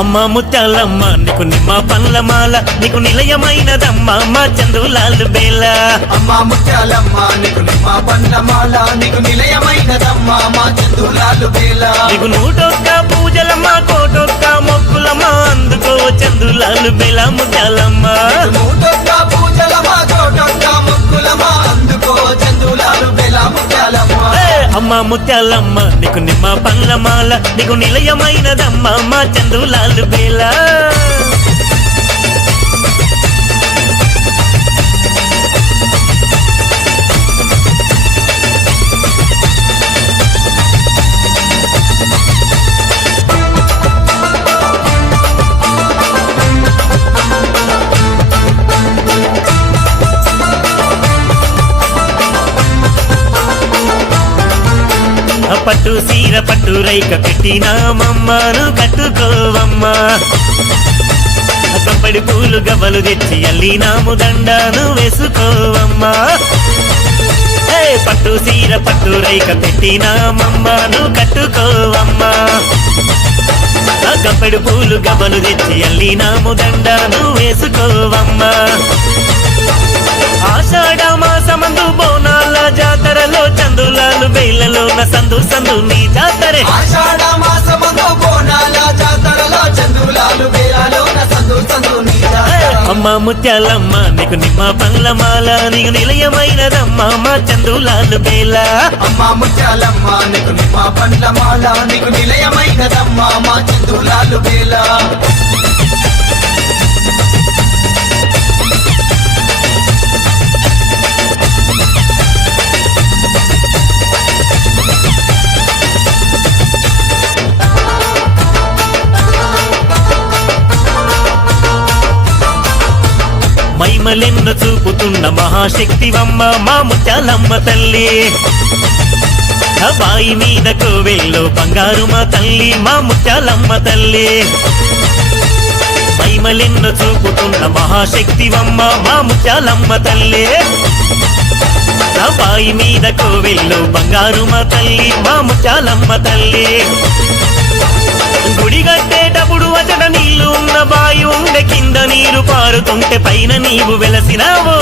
అమ్మ ముత్యాలమ్మ నీకు నిమ్మ పండ్ల మాల, నీకు నిలయమైనదమ్మ మా చందులాలు బేల. అమ్మ ముత్యాలమ్మ నీకు నిమ్మ పండ్ల మాల, నీకు నిలయమైనదమ్మ మా చందులాలు బేల. నీకు నూటొక్క పూజలమ్మ కోటొక్క మొక్కులమ్మ, అందుకో చందులాలు బేల ముత్యాలమ్మ. నూటొక్క పూజలమ్మ కోటొక్క మొక్కులమ్మ, అందుకో చందులాలు బేల ముత్యాలమ్మ. అమ్మ ముత్యాలమ్మ నీకు నిమ్మ పండ్ల మాల, నీకు నిలయమైనదమ్మ మా చందులాలు బేల. పట్టు సీర పట్టు రైక పెట్టినామమ్మను కట్టుకోవమ్మా, కంపడి పూలు గవ్వలు తెచ్చి అల్లినాము దండాను వేసుకోవమ్మా. పట్టు సీర పట్టు రైక పెట్టినామమ్మను కట్టుకోవమ్మా, కంపడి పూలు గవ్వలు తెచ్చి అల్లినాము దండాను వేసుకోవమ్మా. ఆషాఢ మాసమందు బోనాల జాతరలో చందులాలు బేలలో సందు సందు నీ జాతరే. ఆషాఢ మాసమందు బోనాల జాతరలో చందులాలు బేలలో సందు సందు నీ జాతర. అమ్మ ముత్యాలమ్మ నీకు నిమ్మ పండ్ల మాల, నీకు నిలయమైనదమ్మ మా చందులాలు బేల. అమ్మ ముత్యాలమ్మ నీకు నిమ్మ పండ్ల మాల, నీకు నిలయమైనదమ్మ మా చందులాలు బేల. మైమలెన్ను చూపుతున్న మహాశక్తివమ్మ మా ముత్యాలమ్మ తల్లి. బాయి మీద కోవెల్లో బంగారు మా తల్లి మా ముత్యాలమ్మ తల్లి. మైమలెన్ను చూపుతున్న మహాశక్తివమ్మ మా ముత్యాలమ్మ తల్లి. బాయి మీద కోవెల్లో బంగారు మా తల్లి మా ముత్యాలమ్మ తల్లి. గుడి కట్టేటప్పుడు అచట నీళ్లు ఉన్న బాయి ఉండే, కింద నీరు పారుతుంటే పైన నీవు వెలసినావు